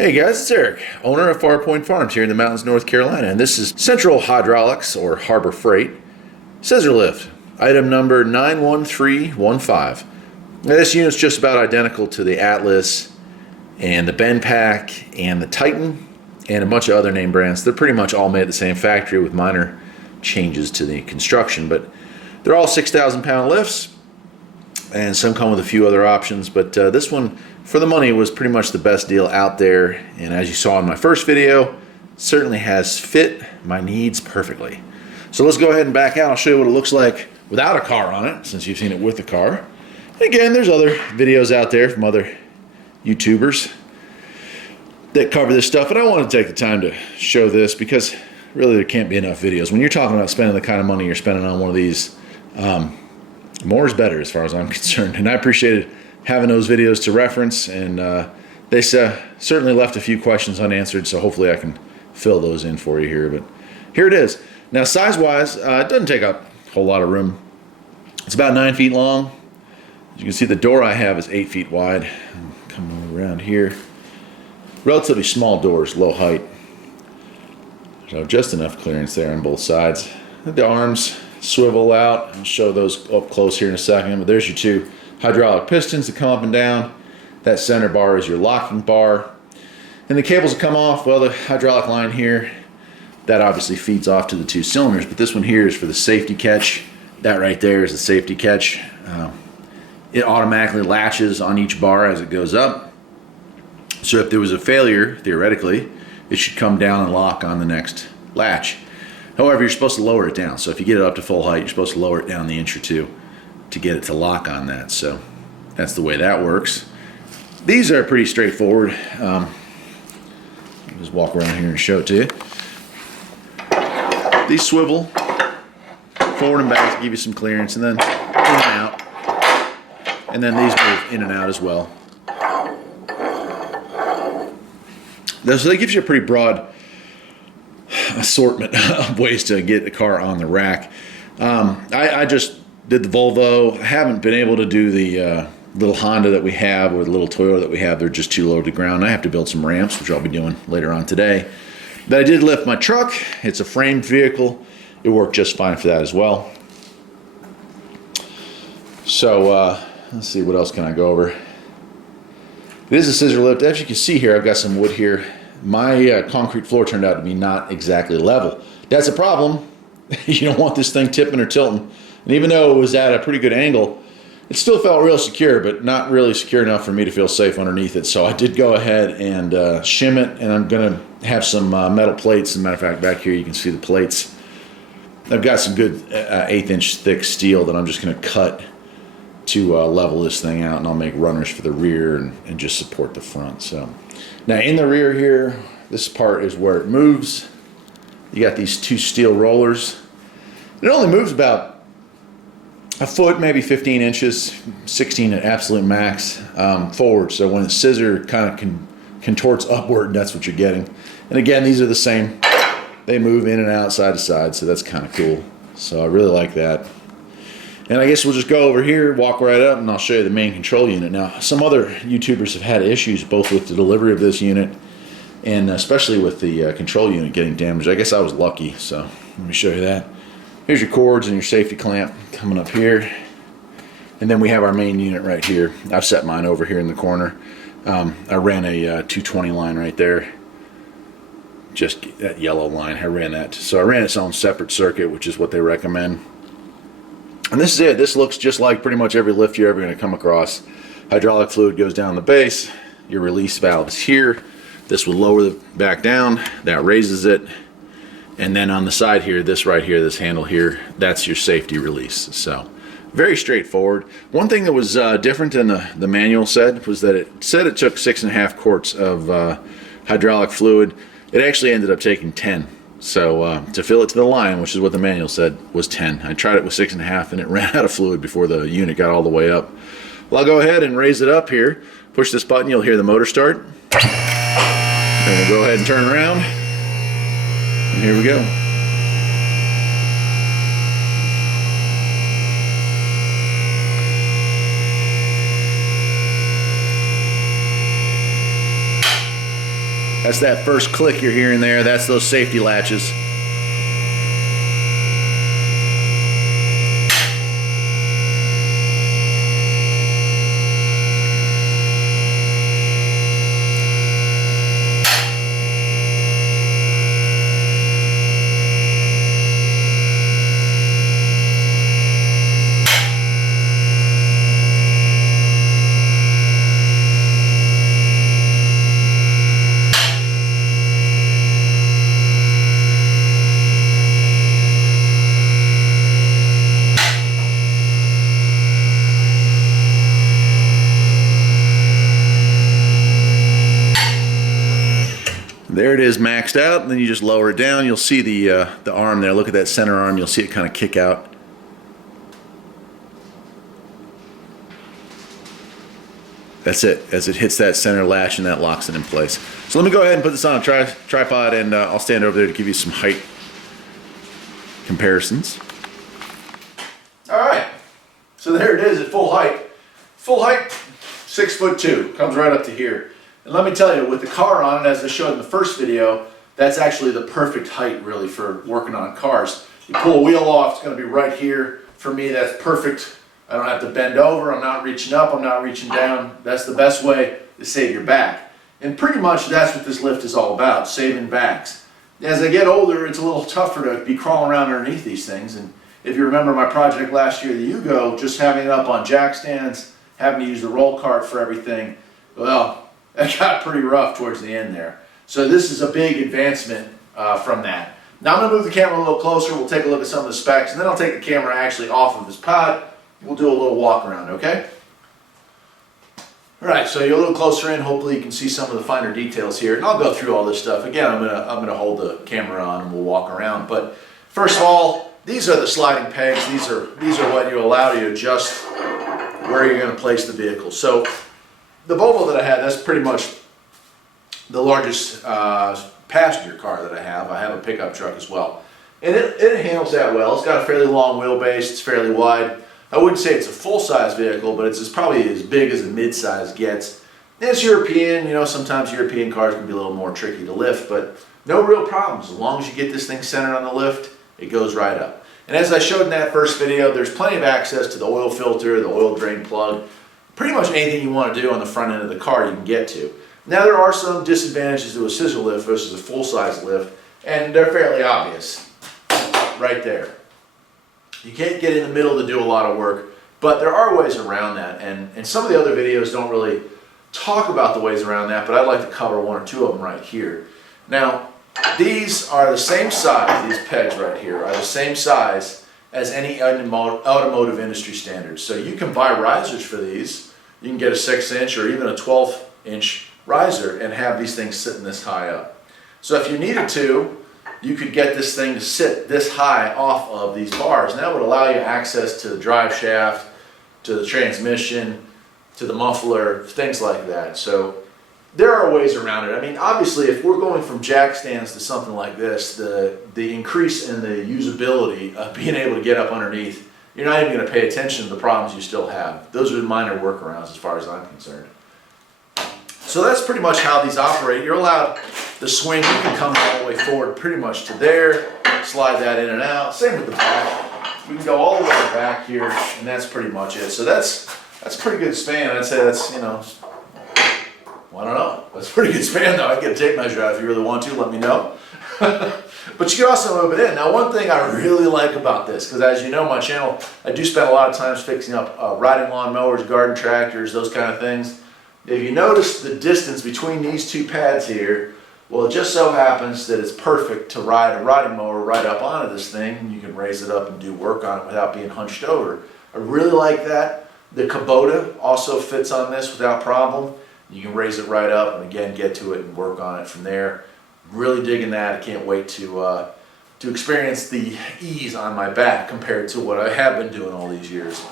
Hey guys, it's Eric, owner of Farpoint Farms here in the mountains, North Carolina, and this is Central Hydraulics, or Harbor Freight Scissor Lift, item number 91315. Now, this unit's just about identical to the Atlas and the Bend Pack and the Titan and a bunch of other name brands. They're pretty much all made at the same factory with minor changes to the construction, but they're all 6,000 pound lifts, and some come with a few other options, but this one, for the money, was pretty much the best deal out there, and as you saw in my first video, certainly has fit my needs perfectly. So let's go ahead and back out. I'll show you what it looks like without a car on it, since you've seen it with a car. And again, there's other videos out there from other YouTubers that cover this stuff, and I want to take the time to show this because really there can't be enough videos. When you're talking about spending the kind of money you're spending on one of these, more is better as far as I'm concerned, and I appreciated having those videos to reference, and they certainly left a few questions unanswered, so hopefully I can fill those in for you here. But here it is. Now, size-wise, it doesn't take up a whole lot of room. It's about 9 feet long. As you can see, the door I have is 8 feet wide. Come around here. Relatively small doors, low height. So just enough clearance there on both sides. The arms swivel out. I'll show those up close here in a second, but there's your two hydraulic pistons that come up and down. That center bar is your locking bar. And the cables that come off, well, the hydraulic line here, that obviously feeds off to the two cylinders, but this one here is for the safety catch. That right there is the safety catch. It automatically latches on each bar as it goes up. So if there was a failure, theoretically, it should come down and lock on the next latch. However, you're supposed to lower it down. So if you get it up to full height, you're supposed to lower it down the inch or two to get it to lock on that. So that's the way that works. These are pretty straightforward. I'll just walk around here and show it to you. These swivel forward and back to give you some clearance, and then in and out. And then these move in and out as well. So that gives you a pretty broad assortment of ways to get the car on the rack. I just did the Volvo. I haven't been able to do the little Honda that we have or the little Toyota that we have. They're just too low to the ground. I have to build some ramps, which I'll be doing later on today. But I did lift my truck. It's a framed vehicle. It worked just fine for that as well. So let's see, what else can I go over? It is a scissor lift. As you can see here, I've got some wood here. My concrete floor turned out to be not exactly level. That's a problem. You don't want this thing tipping or tilting. And even though it was at a pretty good angle, it still felt real secure, but not really secure enough for me to feel safe underneath it. So I did go ahead and shim it, and I'm going to have some metal plates. As a matter of fact, back here you can see the plates. I've got some good 1/8 inch thick steel that I'm just going to cut to level this thing out, and I'll make runners for the rear and just support the front. So now in the rear here, this part is where it moves. You got these two steel rollers. It only moves about a foot, maybe 15 inches, 16 at absolute max forward. So when the scissor kind of contorts upward, that's what you're getting. And again, these are the same. They move in and out, side to side, so that's kind of cool. So I really like that. And I guess we'll just go over here, walk right up, and I'll show you the main control unit. Now, some other YouTubers have had issues both with the delivery of this unit and especially with the control unit getting damaged. I guess I was lucky, so let me show you that. Here's your cords and your safety clamp coming up here. And then we have our main unit right here. I've set mine over here in the corner. I ran a 220 line right there. Just that yellow line, I ran that. So I ran its own separate circuit, which is what they recommend. And this is it. This looks just like pretty much every lift you're ever going to come across. Hydraulic fluid goes down the base. Your release valve is here. This will lower the back down. That raises it. And then on the side here, this right here, this handle here, that's your safety release. So very straightforward. One thing that was different than the manual said was that it said it took 6.5 quarts of hydraulic fluid. It actually ended up taking 10. So to fill it to the line, which is what the manual said, was 10. I tried it with 6.5 and it ran out of fluid before the unit got all the way up. Well, I'll go ahead and raise it up here. Push this button, you'll hear the motor start. And we'll go ahead and turn around. And here we go. That's that first click you're hearing there. That's those safety latches. There it is, maxed out, and then you just lower it down. You'll see the arm there. Look at that center arm. You'll see it kind of kick out. That's it, as it hits that center latch and that locks it in place. So let me go ahead and put this on a tripod, and I'll stand over there to give you some height comparisons. All right, so there it is at full height. Full height, 6'2", comes right up to here. And let me tell you, with the car on it, as I showed in the first video, that's actually the perfect height really for working on cars. You pull a wheel off, it's going to be right here. For me, that's perfect. I don't have to bend over, I'm not reaching up, I'm not reaching down. That's the best way to save your back. And pretty much that's what this lift is all about, saving backs. As I get older, it's a little tougher to be crawling around underneath these things. And if you remember my project last year, the Yugo, just having it up on jack stands, having to use the roll cart for everything, well, that got pretty rough towards the end there. So this is a big advancement from that. Now I'm going to move the camera a little closer, we'll take a look at some of the specs, and then I'll take the camera actually off of this pod. We'll do a little walk around, okay? All right, so you're a little closer in, hopefully you can see some of the finer details here. And I'll go through all this stuff. Again, I'm gonna hold the camera on and we'll walk around. But first of all, these are the sliding pegs. These are what you allow you to adjust where you're gonna place the vehicle. So the Volvo that I had, that's pretty much the largest passenger car that I have. I have a pickup truck as well. And it handles that well. It's got a fairly long wheelbase, it's fairly wide. I wouldn't say it's a full-size vehicle, but it's probably as big as a mid-size gets. And it's European, you know, sometimes European cars can be a little more tricky to lift, but no real problems. As long as you get this thing centered on the lift, it goes right up. And as I showed in that first video, there's plenty of access to the oil filter, the oil drain plug, pretty much anything you want to do on the front end of the car you can get to. Now there are some disadvantages to a scissor lift versus a full-size lift, and they're fairly obvious right there. You can't get in the middle to do a lot of work, but there are ways around that, and some of the other videos don't really talk about the ways around that, but I'd like to cover one or two of them right here. Now, these are the same size, these pegs right here are the same size as any automotive industry standards. So you can buy risers for these. You can get a 6-inch or even a 12-inch riser and have these things sitting this high up. So if you needed to, you could get this thing to sit this high off of these bars, and that would allow you access to the drive shaft, to the transmission, to the muffler, things like that. So there are ways around it. I mean, obviously, if we're going from jack stands to something like this, the increase in the usability of being able to get up underneath, you're not even going to pay attention to the problems you still have. Those are minor workarounds as far as I'm concerned. So that's pretty much how these operate. You're allowed the swing, you can come all the way forward pretty much to there, slide that in and out. Same with the back. We can go all the way back here, and that's pretty much it. So that's pretty good span. I'd say that's, you know, well, I don't know. That's a pretty good span though. I'd get a tape measure out if you really want to, let me know. But you can also move it in. Now one thing I really like about this, because as you know my channel, I do spend a lot of time fixing up riding lawn mowers, garden tractors, those kind of things. If you notice the distance between these two pads here, well, it just so happens that it's perfect to ride a riding mower right up onto this thing, and you can raise it up and do work on it without being hunched over. I really like that. The Kubota also fits on this without problem. You can raise it right up and again get to it and work on it from there. Really digging that. I can't wait to experience the ease on my back compared to what I have been doing all these years.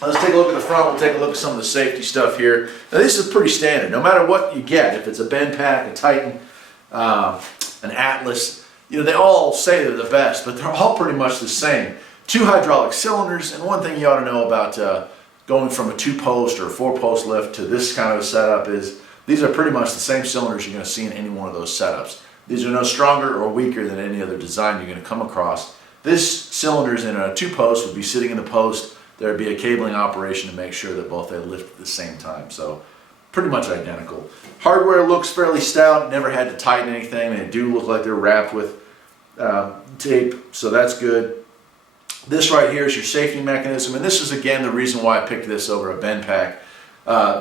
Let's take a look at the front. We'll take a look at some of the safety stuff here. Now this is pretty standard. No matter what you get, if it's a Bend Pack, a Titan, an Atlas, you know, they all say they're the best, but they're all pretty much the same. 2 hydraulic cylinders, and one thing you ought to know about going from a 2-post or a 4-post lift to this kind of a setup is These are pretty much the same cylinders you're going to see in any one of those setups. These are no stronger or weaker than any other design you're going to come across. This cylinder's in a 2-post, would be sitting in the post. There would be a cabling operation to make sure that both they lift at the same time. So pretty much identical. Hardware looks fairly stout, never had to tighten anything. They do look like they're wrapped with tape, so that's good. This right here is your safety mechanism, and this is again the reason why I picked this over a bend pack.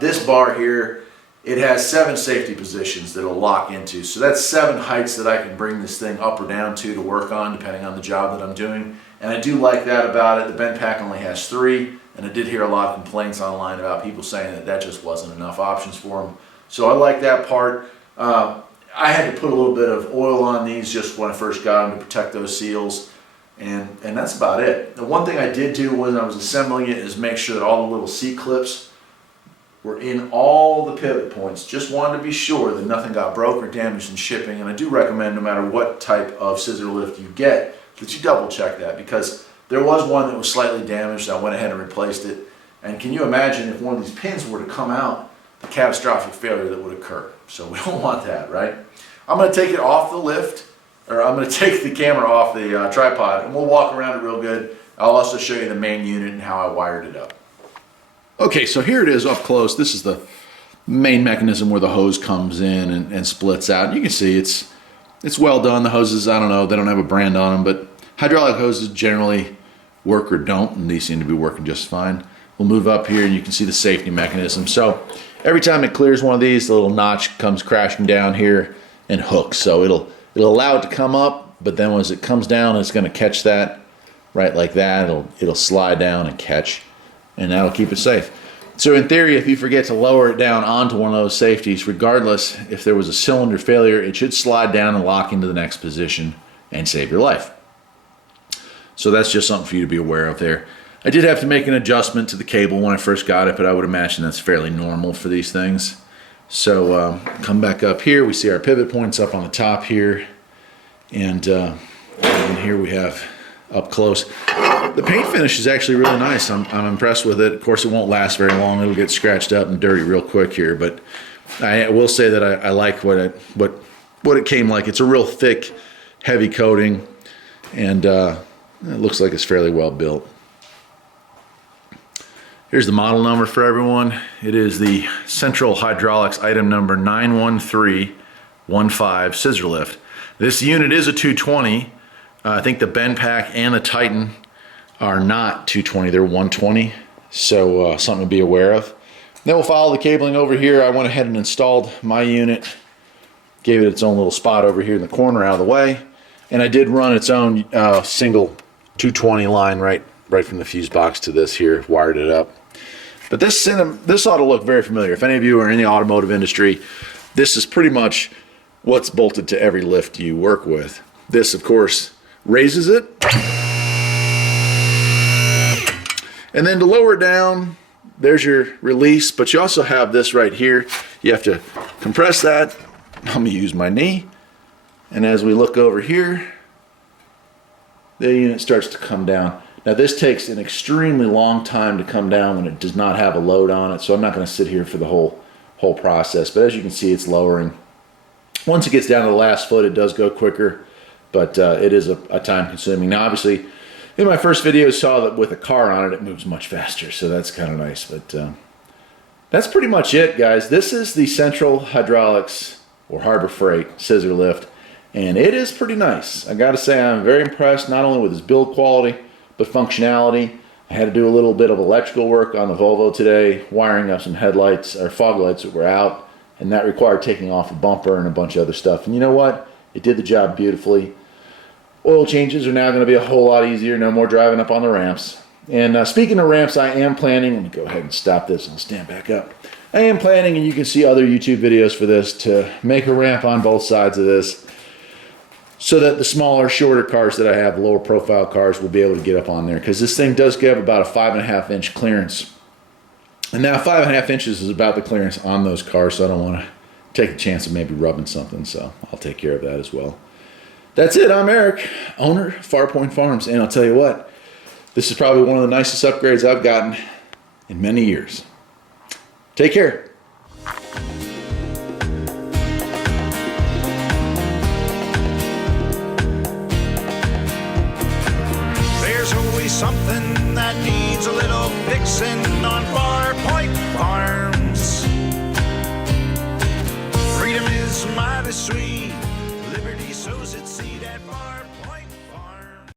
This bar here, it has 7 safety positions that it'll lock into. So that's 7 heights that I can bring this thing up or down to work on, depending on the job that I'm doing. And I do like that about it. The bend pack only has 3, and I did hear a lot of complaints online about people saying that that just wasn't enough options for them. So I like that part. I had to put a little bit of oil on these just when I first got them to protect those seals. And that's about it. The one thing I did do when I was assembling it is make sure that all the little seat clips were in all the pivot points. Just wanted to be sure that nothing got broke or damaged in shipping. And I do recommend, no matter what type of scissor lift you get, that you double check that, because there was one that was slightly damaged. I went ahead and replaced it. And can you imagine if one of these pins were to come out, the catastrophic failure that would occur? So we don't want that, right? I'm going to take it off the lift, or I'm going to take the camera off the tripod, and we'll walk around it real good. I'll also show you the main unit and how I wired it up. Okay, so here it is up close. This is the main mechanism where the hose comes in and splits out. And you can see it's well done. The hoses, I don't know, they don't have a brand on them, but hydraulic hoses generally work or don't, and these seem to be working just fine. We'll move up here and you can see the safety mechanism. So every time it clears one of these, the little notch comes crashing down here and hooks. So it'll allow it to come up, but then as it comes down, it's going to catch that right like that. It'll slide down and catch, and that'll keep it safe. So in theory, if you forget to lower it down onto one of those safeties, regardless if there was a cylinder failure, it should slide down and lock into the next position and save your life. So that's just something for you to be aware of there. I did have to make an adjustment to the cable when I first got it, but I would imagine that's fairly normal for these things. So come back up here. We see our pivot points up on the top here. And here we have up close. The paint finish is actually really nice. I'm impressed with it. Of course, it won't last very long. It'll get scratched up and dirty real quick here. But I will say that I like what it came like. It's a real thick, heavy coating. And it looks like it's fairly well built. Here's the model number for everyone. It is the Central Hydraulics item number 91315 scissor lift. This unit is a 220. I think the bend pack and the Titan are not 220, they're 120. So something to be aware of. Then we'll follow the cabling over here. I went ahead and installed my unit, gave it its own little spot over here in the corner out of the way. And I did run its own single 220 line right from the fuse box to this here, wired it up. But this ought to look very familiar. If any of you are in the automotive industry, this is pretty much what's bolted to every lift you work with. This, of course, raises it. And then to lower it down, there's your release, but you also have this right here. You have to compress that. I'm going to use my knee. And as we look over here, the unit starts to come down. Now this takes an extremely long time to come down when it does not have a load on it, so I'm not going to sit here for the whole process, but as you can see, it's lowering. Once it gets down to the last foot, it does go quicker, but it is a time consuming. Now obviously, in my first video, you saw that with a car on it, it moves much faster, so that's kind of nice, but that's pretty much it, guys. This is the Central Hydraulics or Harbor Freight Scissor Lift, and it is pretty nice. I gotta say, I'm very impressed not only with its build quality, but functionality. I had to do a little bit of electrical work on the Volvo today, wiring up some headlights or fog lights that were out, and that required taking off a bumper and a bunch of other stuff. And you know what? It did the job beautifully. Oil changes are now going to be a whole lot easier. No more driving up on the ramps. And speaking of ramps, I am planning, let me go ahead and stop this and stand back up. I am planning, and you can see other YouTube videos for this, to make a ramp on both sides of this, so that the smaller, shorter cars that I have, lower profile cars, will be able to get up on there. Because this thing does give about a 5.5 inch clearance. And now 5.5 inches is about the clearance on those cars, so I don't want to take a chance of maybe rubbing something, so I'll take care of that as well. That's it. I'm Eric, owner of Farpoint Farms, and I'll tell you what, this is probably one of the nicest upgrades I've gotten in many years. Take care. There's always something that needs a little fixing on Farpoint Farms. Freedom is mighty sweet.